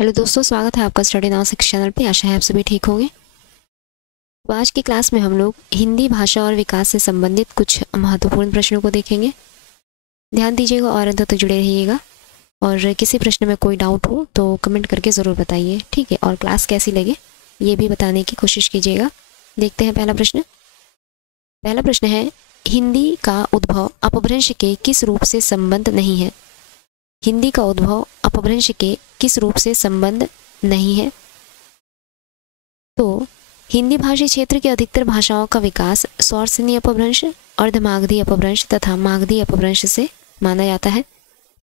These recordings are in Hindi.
हेलो दोस्तों, स्वागत है आपका स्टडी नाउ सिक्स चैनल पे। आशा है आप सभी ठीक होंगे। तो आज की क्लास में हम लोग हिंदी भाषा और विकास से संबंधित कुछ महत्वपूर्ण प्रश्नों को देखेंगे। ध्यान दीजिएगा और अंत तक जुड़े रहिएगा। और किसी प्रश्न में कोई डाउट हो तो कमेंट करके ज़रूर बताइए, ठीक है। और क्लास कैसी लगे ये भी बताने की कोशिश कीजिएगा। देखते हैं पहला प्रश्न। पहला प्रश्न है, हिंदी का उद्भव अपभ्रंश के किस रूप से संबंध नहीं है। हिंदी का उद्भव अपभ्रंश के किस रूप से संबंध नहीं है। तो हिंदी भाषी क्षेत्र के अधिकतर भाषाओं का विकास स्वरसिनी अपभ्रंश, अर्धमागधी अपभ्रंश तथा मागधी अपभ्रंश से माना जाता है।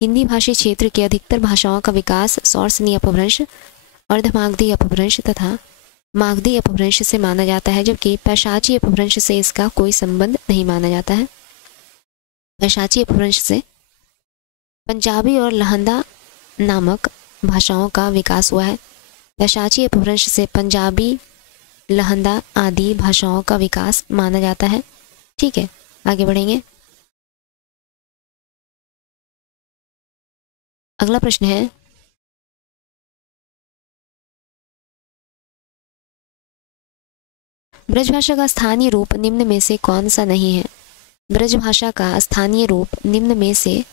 हिंदी भाषी क्षेत्र के अधिकतर भाषाओं का विकास स्वरसिनी अपभ्रंश, अर्धमागधी अपभ्रंश तथा मागधी अपभ्रंश से माना जाता है, जबकि पैशाची अपभ्रंश से इसका कोई संबंध नहीं माना जाता है। पैशाची अपभ्रंश से पंजाबी और लहंदा नामक भाषाओं का विकास हुआ है। पैशाची अपभ्रंश से पंजाबी, लहंदा आदि भाषाओं का विकास माना जाता है, ठीक है। आगे बढ़ेंगे। अगला प्रश्न है, ब्रजभाषा का स्थानीय रूप निम्न में से कौन सा नहीं है। ब्रजभाषा का स्थानीय रूप निम्न में से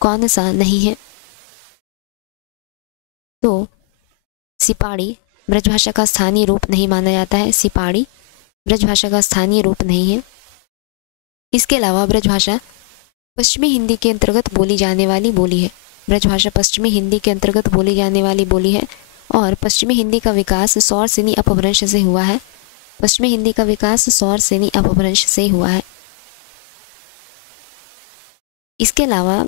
कौन सा नहीं है। तो सिपाड़ी ब्रजभाषा का स्थानीय रूप नहीं माना जाता है। सिपाड़ी ब्रजभाषा का स्थानीय रूप नहीं है। इसके अलावा ब्रजभाषा पश्चिमी हिंदी के अंतर्गत बोली जाने वाली बोली है। ब्रजभाषा पश्चिमी हिंदी के अंतर्गत बोली जाने वाली बोली है और पश्चिमी हिंदी का विकास स्वरसिनी अपभ्रंश से हुआ है। पश्चिमी हिंदी का विकास स्वरसिनी अपभ्रंश से हुआ है। इसके अलावा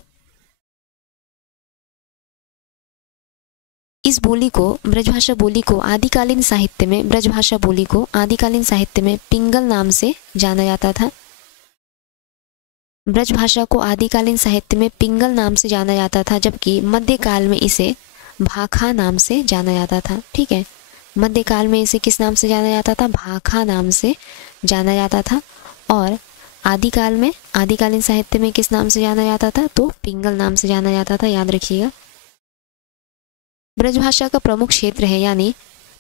इस बोली को ब्रजभाषा बोली को आदिकालीन साहित्य में ब्रजभाषा बोली को आदिकालीन साहित्य में पिंगल नाम से जाना जाता था। ब्रजभाषा को आदिकालीन साहित्य में पिंगल नाम से जाना जाता था, जबकि मध्यकाल में इसे भाखा नाम से जाना जाता था, ठीक है। मध्यकाल में इसे किस नाम से जाना जाता था? भाखा नाम से जाना जाता था। और आदिकाल में आदिकालीन साहित्य में किस नाम से जाना जाता था? तो पिंगल नाम से जाना जाता था, याद रखिएगा। ब्रजभाषा का प्रमुख क्षेत्र है, यानी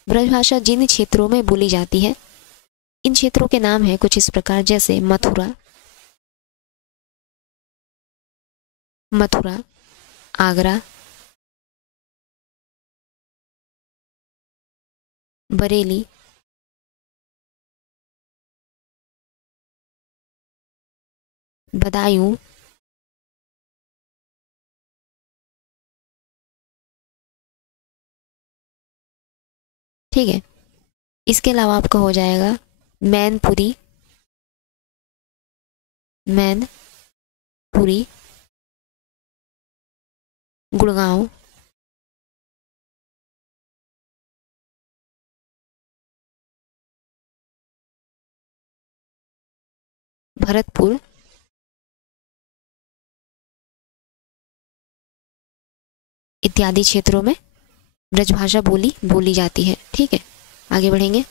ब्रजभाषा जिन क्षेत्रों में बोली जाती है, इन क्षेत्रों के नाम है कुछ इस प्रकार, जैसे मथुरा, आगरा, बरेली, बदायूं, ठीक है। इसके अलावा आपका हो जाएगा मैनपुरी, गुड़गांव, भरतपुर, इत्यादि क्षेत्रों में ब्रजभाषा बोली जाती है, ठीक है। आगे बढ़ेंगे।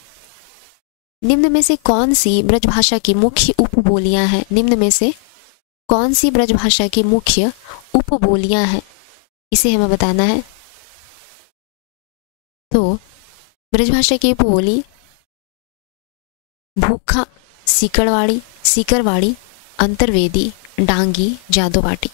निम्न में से कौन सी ब्रजभाषा की मुख्य उपबोलियां हैं? निम्न में से कौन सी ब्रजभाषा की मुख्य उपबोलियां हैं, इसे हमें बताना है। तो ब्रजभाषा की उपबोली भूखा, सीकरवाड़ी, अंतर्वेदी, डांगी, जादोबाटी।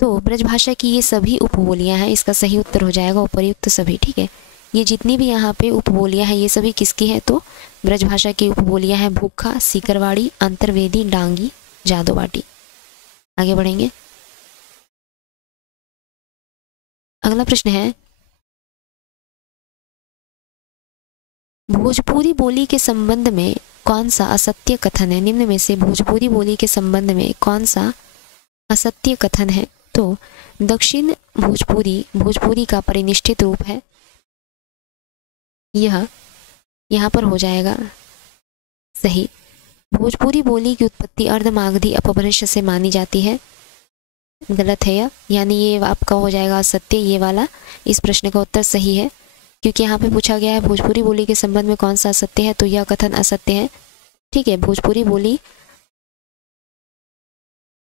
तो ब्रजभाषा की ये सभी उपबोलियां हैं। इसका सही उत्तर हो जाएगा उपर्युक्त सभी, ठीक है। ये जितनी भी यहाँ पे उपबोलियां हैं ये सभी किसकी है? तो ब्रजभाषा की उपबोलियां हैं भूखा, सीकरवाड़ी, अंतर्वेदी, डांगी, जादोबाटी। आगे बढ़ेंगे। अगला प्रश्न है, भोजपुरी बोली के संबंध में कौन सा असत्य कथन है? निम्न में से भोजपुरी बोली के संबंध में कौन सा असत्य कथन है? तो दक्षिण भोजपुरी का परिनिष्ठित रूप है। यह यहाँ पर हो जाएगा सही। भोजपुरी बोली की उत्पत्ति अर्धमागधी अपभ्रंश से मानी जाती है। गलत है यह, यानी ये आपका हो जाएगा असत्य। ये वाला इस प्रश्न का उत्तर सही है, क्योंकि यहाँ पे पूछा गया है भोजपुरी बोली के संबंध में कौन सा असत्य है, तो यह कथन असत्य है, ठीक है। भोजपुरी बोली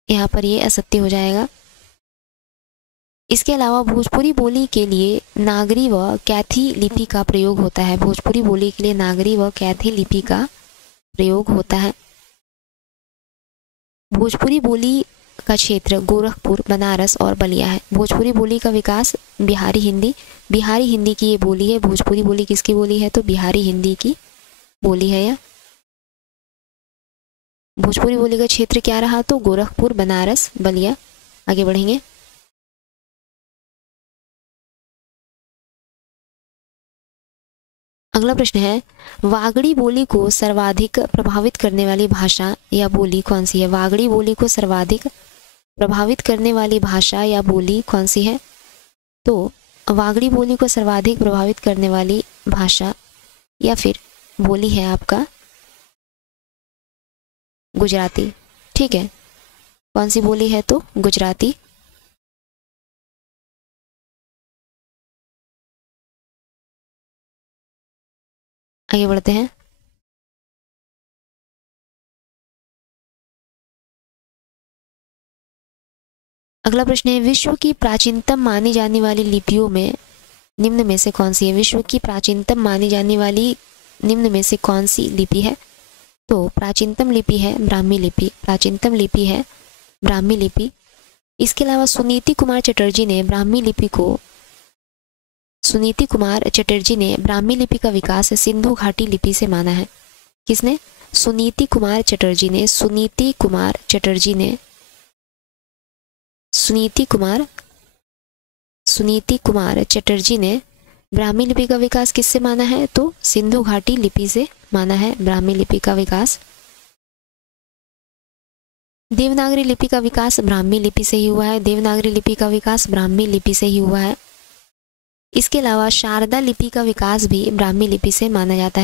यहाँ पर ये असत्य हो जाएगा। इसके अलावा भोजपुरी बोली के लिए नागरी व कैथी लिपि का प्रयोग होता है। भोजपुरी बोली के लिए नागरी व कैथी लिपि का प्रयोग होता है। भोजपुरी बोली का क्षेत्र गोरखपुर, बनारस और बलिया है। भोजपुरी बोली का विकास बिहारी हिंदी की ये बोली है। भोजपुरी बोली किसकी बोली है? तो बिहारी हिंदी की बोली है यह। भोजपुरी बोली का क्षेत्र क्या रहा? तो गोरखपुर, बनारस, बलिया। आगे बढ़ेंगे। अगला प्रश्न है, वागड़ी बोली को सर्वाधिक प्रभावित करने वाली भाषा या बोली कौन सी है? वागड़ी बोली को सर्वाधिक प्रभावित करने वाली भाषा या बोली कौन सी है? तो वागड़ी बोली को सर्वाधिक प्रभावित करने वाली भाषा या फिर बोली है आपका गुजराती। ठीक है, कौन सी बोली है? तो गुजराती। आगे बढ़ते हैं। अगला प्रश्न है, विश्व की प्राचीनतम मानी जाने वाली लिपियों में निम्न में से कौन सी है? विश्व की प्राचीनतम मानी जाने वाली निम्न में से कौन सी लिपि है? तो प्राचीनतम लिपि है ब्राह्मी लिपि। प्राचीनतम लिपि है ब्राह्मी लिपि। इसके अलावा सुनीति कुमार चटर्जी ने ब्राह्मी का विकास सिंधु घाटी लिपि से माना है। किसने? सुनीति कुमार चटर्जी ने ब्राह्मी लिपि का विकास किससे माना है? तो सिंधु घाटी लिपि से माना है ब्राह्मी लिपि का विकास। देवनागरी लिपि का विकास ब्राह्मी लिपि से ही हुआ है। इसके अलावा शारदा लिपि का विकास भी ब्राह्मी लिपि से माना जाता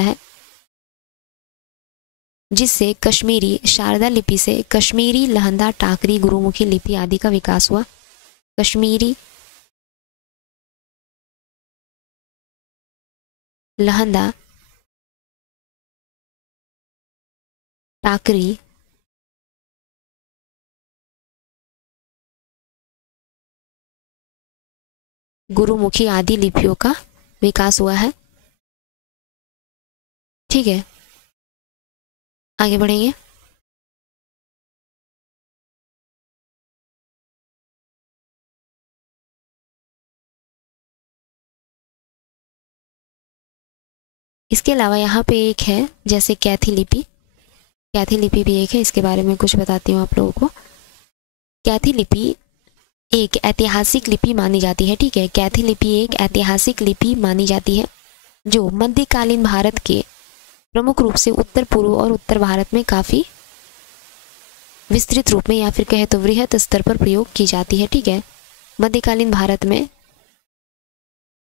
है। जिससे शारदा लिपि से कश्मीरी, लहंदा, टाकरी, गुरुमुखी लिपि आदि का विकास हुआ। कश्मीरी, लहंदा, टाकरी, गुरुमुखी आदि लिपियों का विकास हुआ है। ठीक है, आगे बढ़ेंगे। इसके अलावा यहाँ पे एक है जैसे कैथी लिपि भी एक है। इसके बारे में कुछ बताती हूँ आप लोगों को। कैथी लिपि एक ऐतिहासिक लिपि मानी जाती है। ठीक है, कैथी लिपि एक ऐतिहासिक लिपि मानी जाती है जो मध्यकालीन भारत के प्रमुख रूप से उत्तर पूर्व और उत्तर भारत में काफी विस्तृत रूप में या फिर कहे तो वृहत स्तर पर प्रयोग की जाती है। ठीक है, मध्यकालीन भारत में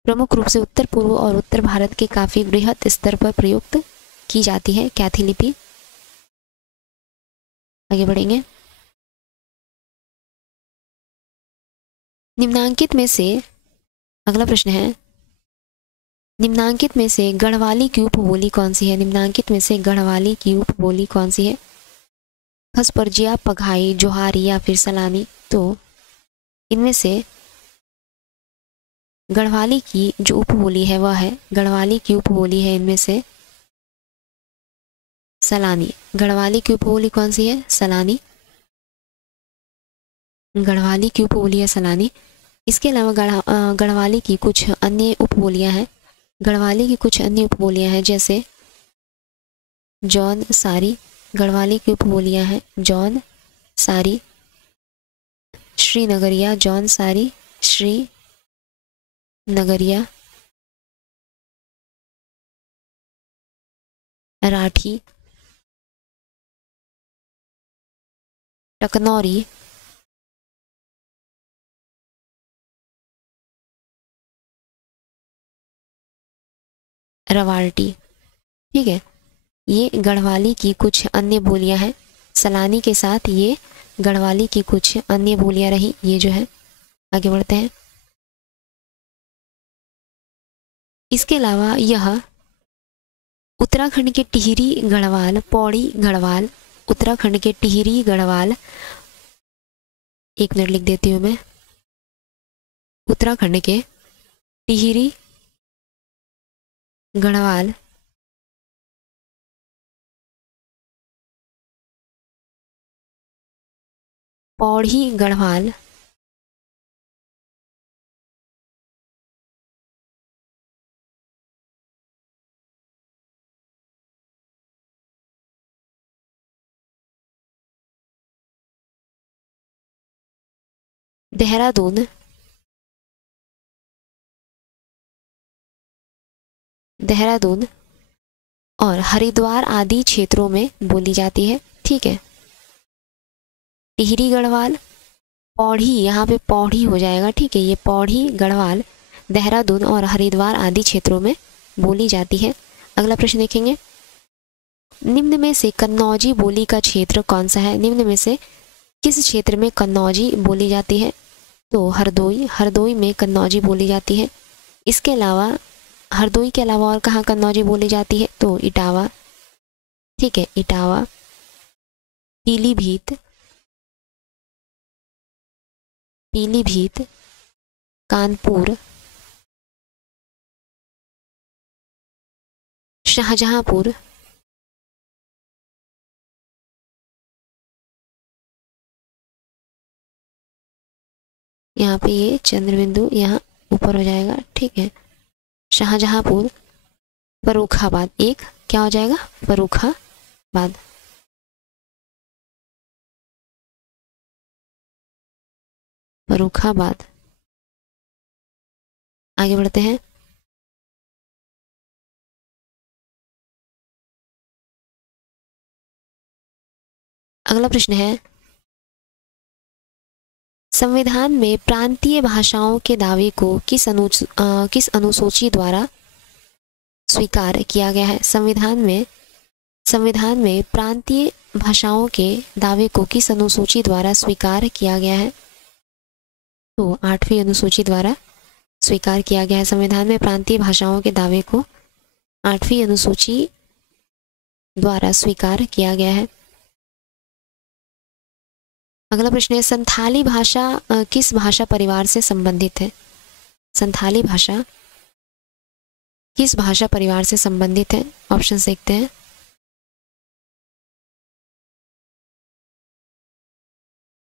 प्रमुख रूप से उत्तर पूर्व और उत्तर भारत के काफी वृहत स्तर पर प्रयुक्त की जाती है कैथी लिपि। आगे बढ़ेंगे। निम्नांकित में से अगला प्रश्न है, निम्नांकित में से गढ़वाली की उपबोली कौन सी है? खसपर्जिया, पघाई, जोहारी या फिर सलानी। तो इनमें से गढ़वाली की जो उपबोली है वह है इनमें से सलानी। गढ़वाली की उपबोली कौन सी है? सलानी। गढ़वाली की उपबोली है सलानी। इसके अलावा गढ़वाली की कुछ अन्य उपबोलियां हैं जैसे जौन सारी। गढ़वाली की उपबोलियां हैं जौन सारी, श्रीनगरिया, जौन सारी, श्री नगरिया, राठी, टकनौरी, रवाल्टी। ठीक है, ये गढ़वाली की कुछ अन्य बोलियां हैं। सलानी के साथ ये गढ़वाली की कुछ अन्य बोलियां रही। ये जो है, आगे बढ़ते हैं। इसके अलावा यह उत्तराखंड के टिहरी गढ़वाल, पौड़ी गढ़वाल, उत्तराखंड के टिहरी गढ़वाल, 1 मिनट लिख देती हूँ मैं। उत्तराखंड के टिहरी, गढ़वाल, पौड़ी गढ़वाल, देहरादून, देहरादून और हरिद्वार आदि क्षेत्रों में बोली जाती है। ठीक है, टिहरी गढ़वाल, पौड़ी, यहाँ पे पौड़ी हो जाएगा। ठीक है, ये पौड़ी गढ़वाल, देहरादून और हरिद्वार आदि क्षेत्रों में बोली जाती है। अगला प्रश्न देखेंगे, निम्न में से कन्नौजी बोली का क्षेत्र कौन सा है? निम्न में से किस क्षेत्र में कन्नौजी बोली जाती है? तो हरदोई, हरदोई में कन्नौजी बोली जाती है। इसके अलावा हरदोई के अलावा और कहाँ कन्नौजी बोली जाती है? तो इटावा। ठीक है, इटावा, पीलीभीत, पीलीभीत, कानपुर, शाहजहांपुर, यहाँ पे ये चंद्र बिंदु यहाँ ऊपर हो जाएगा। ठीक है, शाहजहांपुर, फर्रुखाबाद। एक क्या हो जाएगा? फर्रुखाबाद। फर्रुखाबाद। आगे बढ़ते हैं। अगला प्रश्न है, संविधान में प्रांतीय भाषाओं के दावे को किस अनुसूची द्वारा स्वीकार किया गया है? संविधान में प्रांतीय भाषाओं के दावे को किस अनुसूची द्वारा स्वीकार किया गया है? तो 8वीं अनुसूची द्वारा स्वीकार किया गया है। संविधान में प्रांतीय भाषाओं के दावे को 8वीं अनुसूची द्वारा स्वीकार किया गया है। अगला प्रश्न है, संथाली भाषा किस भाषा परिवार से संबंधित है? संथाली भाषा किस भाषा परिवार से संबंधित है? ऑप्शन देखते हैं।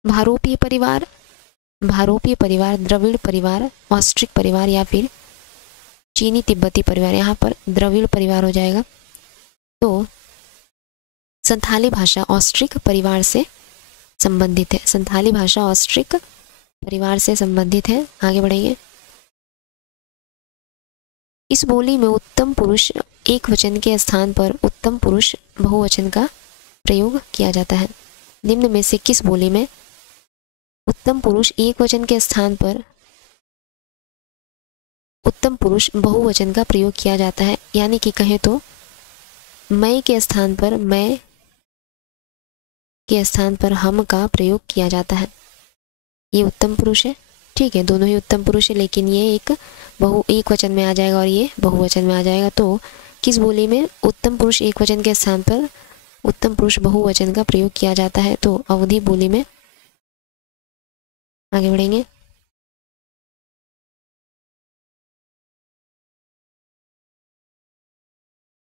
भारोपीय परिवार, भारोपीय परिवार, द्रविड़ परिवार, ऑस्ट्रिक परिवार या फिर चीनी तिब्बती परिवार। यहाँ पर द्रविड़ परिवार हो जाएगा। तो संथाली भाषा ऑस्ट्रिक परिवार से संबंधित है। संथाली भाषा ऑस्ट्रिक परिवार से संबंधित है। आगे बढ़ेंगे। इस बोली में उत्तम पुरुष एक वचन के स्थान पर उत्तम पुरुष बहुवचन का प्रयोग किया जाता है। निम्न में से किस बोली में उत्तम पुरुष एक वचन के स्थान पर उत्तम पुरुष बहुवचन का प्रयोग किया जाता है? यानी कि कहें तो मैं के स्थान पर मैं के स्थान पर हम का प्रयोग किया जाता है। ये उत्तम पुरुष है। ठीक है, दोनों ही उत्तम पुरुष है, लेकिन ये एक वचन में आ जाएगा और ये बहुवचन में आ जाएगा। तो किस बोली में उत्तम पुरुष एक वचन के स्थान पर उत्तम पुरुष बहुवचन का प्रयोग किया जाता है? तो अवधी बोली में। आगे बढ़ेंगे।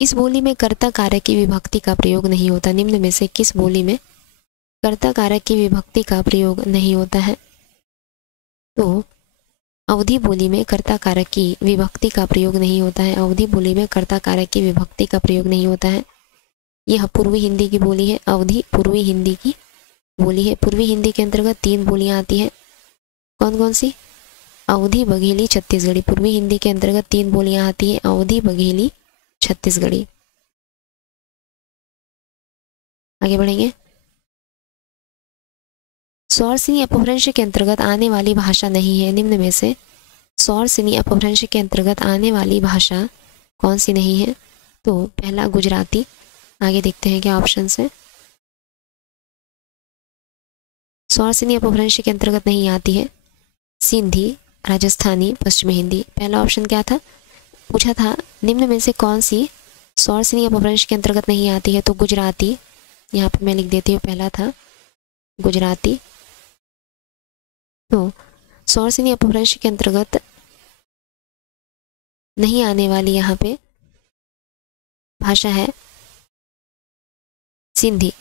इस बोली में कर्ता कारक की विभक्ति का प्रयोग नहीं होता। निम्न में से किस बोली में कर्ता कारक की विभक्ति का प्रयोग नहीं होता है? तो अवधी बोली में कर्ता कारक की विभक्ति का प्रयोग नहीं होता है। अवधी बोली में कर्ता कारक की विभक्ति का प्रयोग नहीं होता है। यह पूर्वी हिंदी की बोली है। अवधी पूर्वी हिंदी की बोली है। पूर्वी हिंदी के अंतर्गत 3 बोलियां आती हैं। कौन कौन सी? अवधी, बघेली, छत्तीसगढ़ी। पूर्वी हिंदी के अंतर्गत 3 बोलियां आती हैं, अवधी, बघेली, छत्तीसगढ़ी। आगे बढ़ेंगे। सौरसिनी अपभ्रंश के अंतर्गत आने वाली भाषा नहीं है। निम्न में से सौरसिनी अपभ्रंश के अंतर्गत आने वाली भाषा कौन सी नहीं है? तो पहला गुजराती। आगे देखते हैं क्या ऑप्शन है। सौरसिनी अपभ्रंश के अंतर्गत नहीं आती है सिंधी, राजस्थानी, पश्चिमी हिंदी। पहला ऑप्शन क्या था? पूछा था निम्न में से कौन सी सौरसिनी अपभ्रंश के अंतर्गत नहीं आती है? तो गुजराती। यहाँ पे मैं लिख देती हूँ, पहला था गुजराती। तो सौर अपभ्रंश के अंतर्गत नहीं आने वाली यहाँ पे भाषा है सिंधी।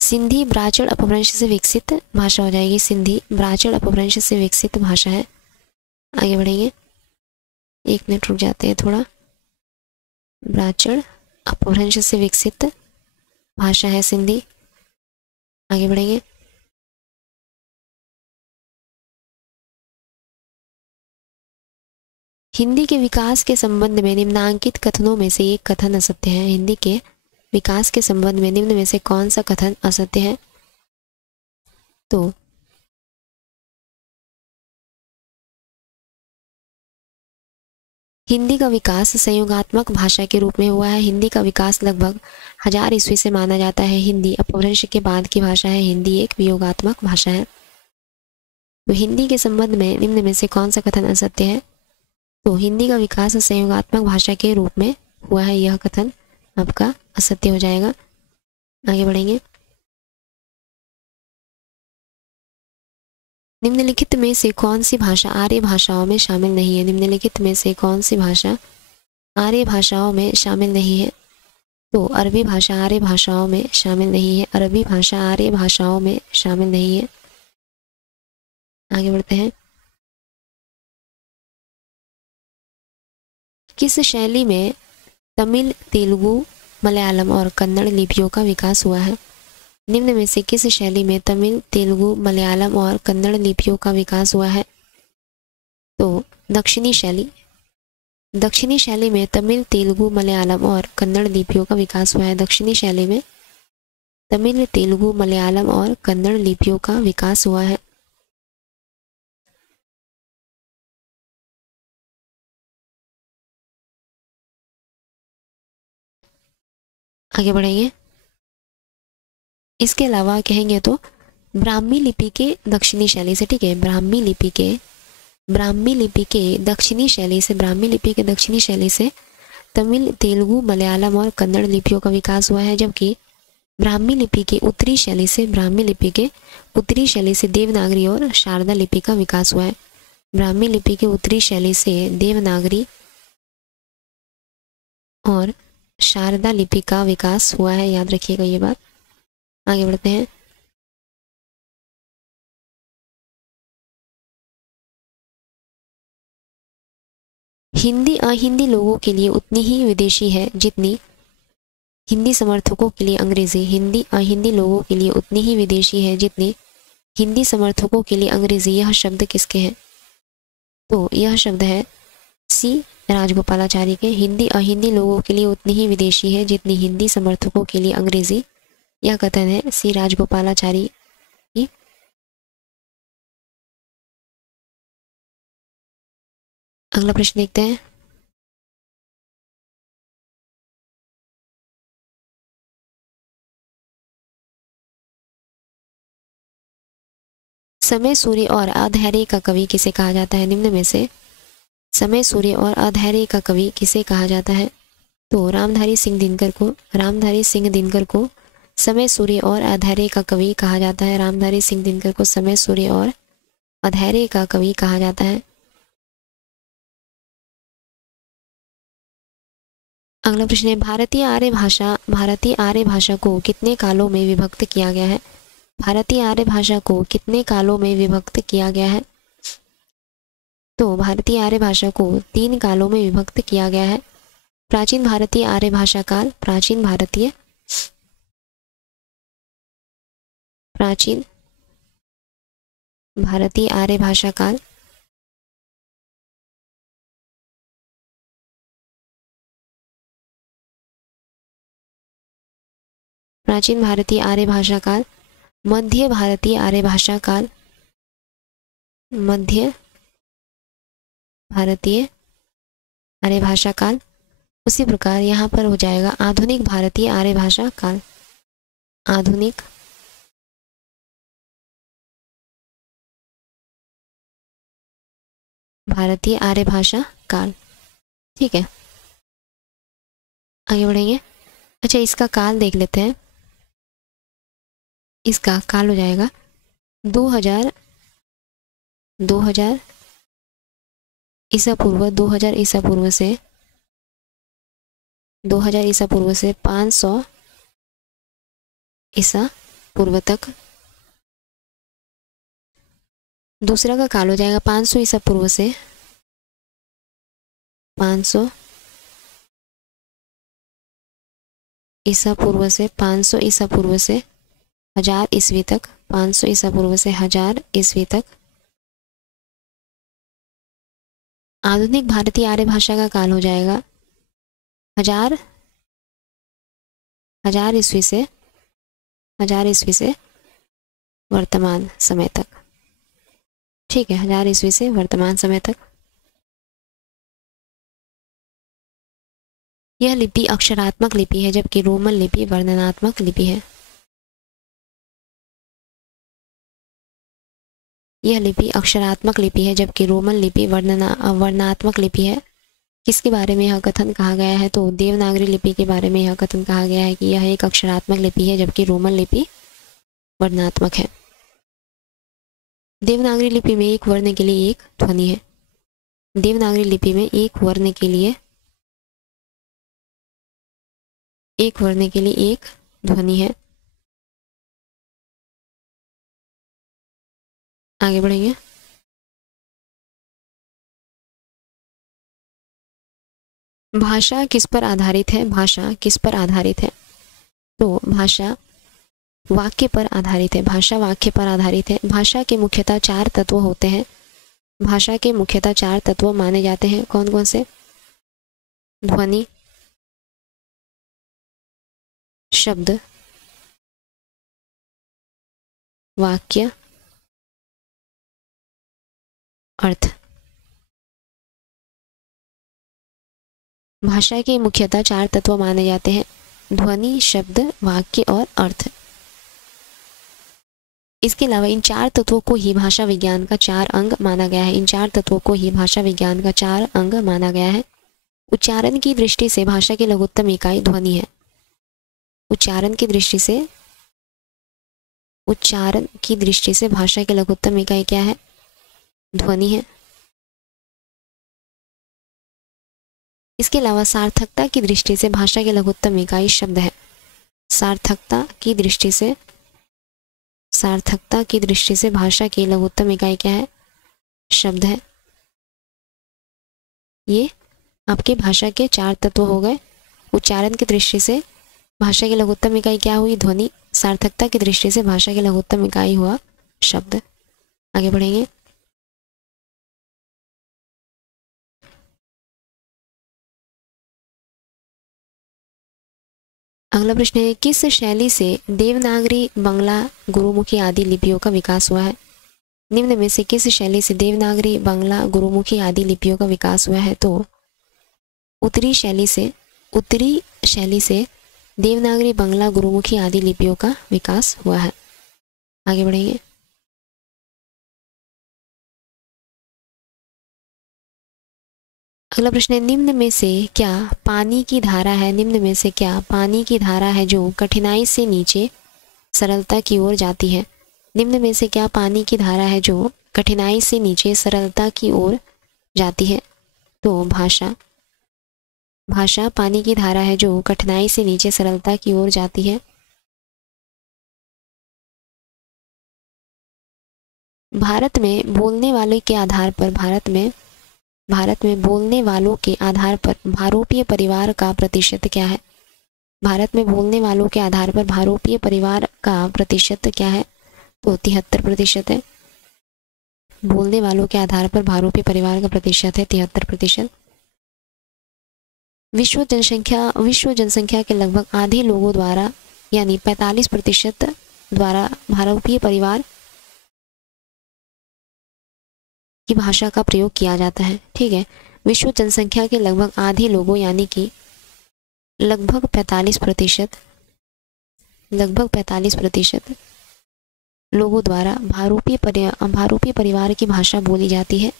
सिंधी ब्राह्मण अपभ्रंश से विकसित भाषा हो जाएगी। सिंधी ब्राह्मण अपभ्रंश से विकसित भाषा है। आगे बढ़ेंगे, 1 मिनट रुक जाते हैं थोड़ा। ब्राह्मण अपभ्रंश से विकसित भाषा है सिंधी। आगे बढ़ेंगे, हिंदी के विकास के संबंध में निम्नांकित कथनों में से एक कथन असत्य है। हिंदी के विकास के संबंध में निम्न में से कौन सा कथन असत्य है? तो हिंदी का विकास संयोगात्मक भाषा के रूप में हुआ है। हिंदी का विकास लगभग 1000 ईस्वी से माना जाता है। हिंदी अपभ्रंश के बाद की भाषा है। हिंदी एक वियोगात्मक भाषा है। तो हिंदी के संबंध में निम्न में से कौन सा कथन असत्य है? तो हिंदी का विकास संयोगात्मक भाषा के रूप में हुआ है, यह कथन आपका असत्य हो जाएगा। आगे बढ़ेंगे, निम्नलिखित में से कौन सी भाषा आर्य भाषाओं में शामिल नहीं है? निम्नलिखित में से कौन सी भाषा आर्य भाषाओं में शामिल नहीं है? तो अरबी भाषा आर्य भाषाओं में शामिल नहीं है। अरबी भाषा आर्य भाषाओं में शामिल नहीं है। आगे बढ़ते हैं, किस शैली में तमिल, तेलुगु, मलयालम और कन्नड़ लिपियों का विकास हुआ है? निम्न में से किस शैली में तमिल, तेलुगु, मलयालम और कन्नड़ लिपियों का विकास हुआ है? तो दक्षिणी शैली। दक्षिणी शैली में तमिल, तेलुगु, मलयालम और कन्नड़ लिपियों का विकास हुआ है। दक्षिणी शैली में तमिल, तेलुगु, मलयालम और कन्नड़ लिपियों का विकास हुआ है। आगे बढ़ेंगे, इसके अलावा कहेंगे तो ब्राह्मी लिपि के दक्षिणी शैली से, ठीक है, ब्राह्मी लिपि के दक्षिणी शैली से, ब्राह्मी लिपि के दक्षिणी शैली से तमिल, तेलुगु, मलयालम और कन्नड़ लिपियों का विकास हुआ है। जबकि ब्राह्मी लिपि के उत्तरी शैली से, ब्राह्मी लिपि के उत्तरी शैली से देवनागरी और शारदा लिपि का विकास हुआ है। ब्राह्मी लिपि के उत्तरी शैली से देवनागरी और शारदा लिपि का विकास हुआ है, याद रखिएगा ये बात। आगे बढ़ते हैं, हिंदी अहिंदी लोगों के लिए उतनी ही विदेशी है जितनी हिंदी समर्थकों के लिए अंग्रेजी। हिंदी अहिंदी लोगों के लिए उतनी ही विदेशी है जितनी हिंदी समर्थकों के लिए अंग्रेजी। यह शब्द किसके हैं? तो यह शब्द है सी राजगोपालाचारी के। हिंदी अहिंदी लोगों के लिए उतनी ही विदेशी है जितनी हिंदी समर्थकों के लिए अंग्रेजी। यह कथन है सी राजगोपालाचारी की। अगला प्रश्न देखते हैं, समय सूर्य और अधैर्य का कवि किसे कहा जाता है? निम्न में से समय सूर्य और अधैर्य का कवि किसे कहा जाता है? तो रामधारी सिंह दिनकर को, रामधारी सिंह दिनकर को समय सूर्य और अधैर्य का कवि कहा जाता है। रामधारी सिंह दिनकर को समय सूर्य और अधैर्य का कवि कहा जाता है। अगला प्रश्न है, भारतीय आर्य भाषा को कितने कालों में विभक्त किया गया है? भारतीय आर्य भाषा को कितने कालों में विभक्त किया गया है? तो भारतीय आर्य भाषा को 3 कालों में विभक्त किया गया है। प्राचीन भारतीय आर्य भाषा काल, प्राचीन भारतीय आर्य भाषा काल, प्राचीन भारतीय आर्य भाषा काल, मध्य भारतीय आर्य भाषा काल, मध्य भारतीय आर्य भाषा काल। उसी प्रकार यहाँ पर हो जाएगा आधुनिक भारतीय आर्य भाषा काल, आधुनिक भारतीय आर्य भाषा काल। ठीक है, आगे बढ़ेंगे। अच्छा, इसका काल देख लेते हैं। इसका काल हो जाएगा 2000 2000 ईसा पूर्व 2000 ईसा पूर्व से 2000 ईसा पूर्व से 500 ईसा पूर्व तक। दूसरा का काल हो जाएगा 500 ईसा पूर्व से 500 ईसा पूर्व से 500 ईसा पूर्व से 1000 ईस्वी तक, 500 ईसा पूर्व से 1000 ईस्वी तक। आधुनिक भारतीय आर्य भाषा का काल हो जाएगा 1000 ईस्वी से 1000 ईस्वी से वर्तमान समय तक। ठीक है, 1000 ईस्वी से वर्तमान समय तक। यह लिपि अक्षरात्मक लिपि है जबकि रोमन लिपि वर्णनात्मक लिपि है। यह लिपि अक्षरात्मक लिपि है जबकि रोमन लिपि वर्णनात्मक लिपि है। किसके बारे में यह कथन कहा गया है? तो देवनागरी लिपि के बारे में यह कथन कहा गया है कि यह एक अक्षरात्मक लिपि है जबकि रोमन लिपि वर्णनात्मक है। देवनागरी लिपि में एक वर्ण के लिए एक ध्वनि है। देवनागरी लिपि में एक वर्ण के लिए एक ध्वनि है। आगे बढ़ेंगे। भाषा किस पर आधारित है? भाषा किस पर आधारित है? तो भाषा वाक्य पर आधारित है। भाषा वाक्य पर आधारित है। भाषा के मुख्यतः 4 तत्व होते हैं। भाषा के मुख्यतः 4 तत्व माने जाते हैं। कौन कौन से? ध्वनि, शब्द, वाक्य, अर्थ। भाषा के मुख्यतः 4 तत्व माने जाते हैं। ध्वनि, शब्द, वाक्य और अर्थ। इसके अलावा इन 4 तत्वों को ही भाषा विज्ञान का 4 अंग माना गया है। इन 4 तत्वों को ही भाषा विज्ञान का 4 अंग माना गया है। उच्चारण की दृष्टि से भाषा की लघुत्तम इकाई ध्वनि है। उच्चारण की दृष्टि से भाषा की लघुत्तम इकाई क्या है? ध्वनि है। इसके अलावा सार्थकता की दृष्टि से भाषा की लघुत्तम इकाई शब्द है। सार्थकता की दृष्टि से भाषा की लघुत्तम इकाई क्या है? शब्द है। ये आपके भाषा के 4 तत्व हो गए। उच्चारण की दृष्टि से भाषा की लघुत्तम इकाई क्या हुई? ध्वनि। सार्थकता की दृष्टि से भाषा की लघुत्तम इकाई हुआ शब्द। आगे बढ़ेंगे। अगला प्रश्न है, किस शैली से देवनागरी, बंगला, गुरुमुखी आदि लिपियों का विकास हुआ है? निम्न में से किस शैली से देवनागरी, बंगला, गुरुमुखी आदि लिपियों का विकास हुआ है? तो उत्तरी शैली से देवनागरी, बंगला, गुरुमुखी आदि लिपियों का विकास हुआ है। आगे बढ़ेंगे। अगला प्रश्न है, निम्न में से क्या पानी की धारा है जो कठिनाई से नीचे सरलता की ओर जाती है? निम्न में से क्या पानी की धारा है जो कठिनाई से नीचे सरलता की ओर जाती है? तो भाषा पानी की धारा है जो कठिनाई से नीचे सरलता की ओर जाती है। भारत में बोलने वालों के आधार पर भारोपीय परिवार का प्रतिशत क्या है? भारत में बोलने वालों के आधार पर भारोपीय परिवार का प्रतिशत क्या है? तो 73% है। बोलने वालों के आधार पर भारोपीय परिवार का प्रतिशत है 73%। विश्व जनसंख्या के लगभग आधे लोगों द्वारा यानी 45% द्वारा भारोपीय परिवार की भाषा का प्रयोग किया जाता है। ठीक है, विश्व जनसंख्या के लगभग आधे लोगों यानी कि लगभग 45% लोगों द्वारा भारोपीय परिवार की भाषा बोली जाती है।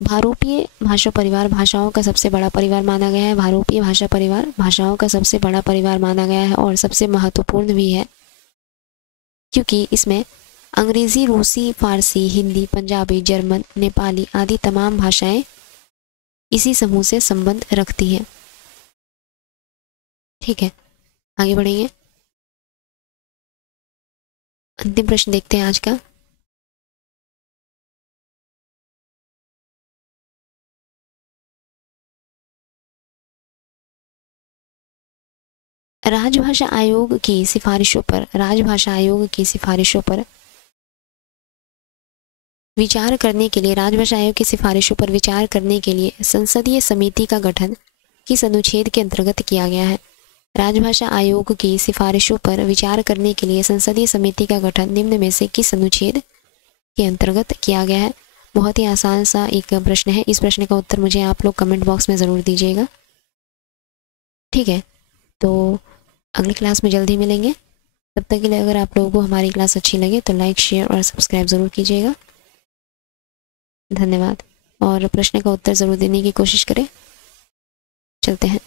भारोपीय भाषा परिवार भाषाओं का सबसे बड़ा परिवार माना गया है। भारोपीय भाषा परिवार भाषाओं का सबसे बड़ा परिवार माना गया है और सबसे महत्वपूर्ण भी है, क्योंकि इसमें अंग्रेज़ी, रूसी, फारसी, हिंदी, पंजाबी, जर्मन, नेपाली आदि तमाम भाषाएं इसी समूह से संबंध रखती हैं। ठीक है, आगे बढ़ेंगे। अंतिम प्रश्न देखते हैं आज का। राजभाषा आयोग की सिफारिशों पर राजभाषा आयोग की सिफारिशों पर विचार करने के लिए राजभाषा आयोग की सिफारिशों पर विचार करने के लिए संसदीय समिति का गठन किस अनुच्छेद के अंतर्गत किया गया है? राजभाषा आयोग की सिफारिशों पर विचार करने के लिए संसदीय समिति का गठन निम्न में से किस अनुच्छेद के अंतर्गत किया गया है? बहुत ही आसान सा एक प्रश्न है। इस प्रश्न का उत्तर मुझे आप लोग कमेंट बॉक्स में ज़रूर दीजिएगा। ठीक है, तो अगली क्लास में जल्दी मिलेंगे। तब तक के लिए अगर आप लोगों को हमारी क्लास अच्छी लगे तो लाइक, शेयर और सब्सक्राइब ज़रूर कीजिएगा। धन्यवाद। और प्रश्न का उत्तर ज़रूर देने की कोशिश करें। चलते हैं।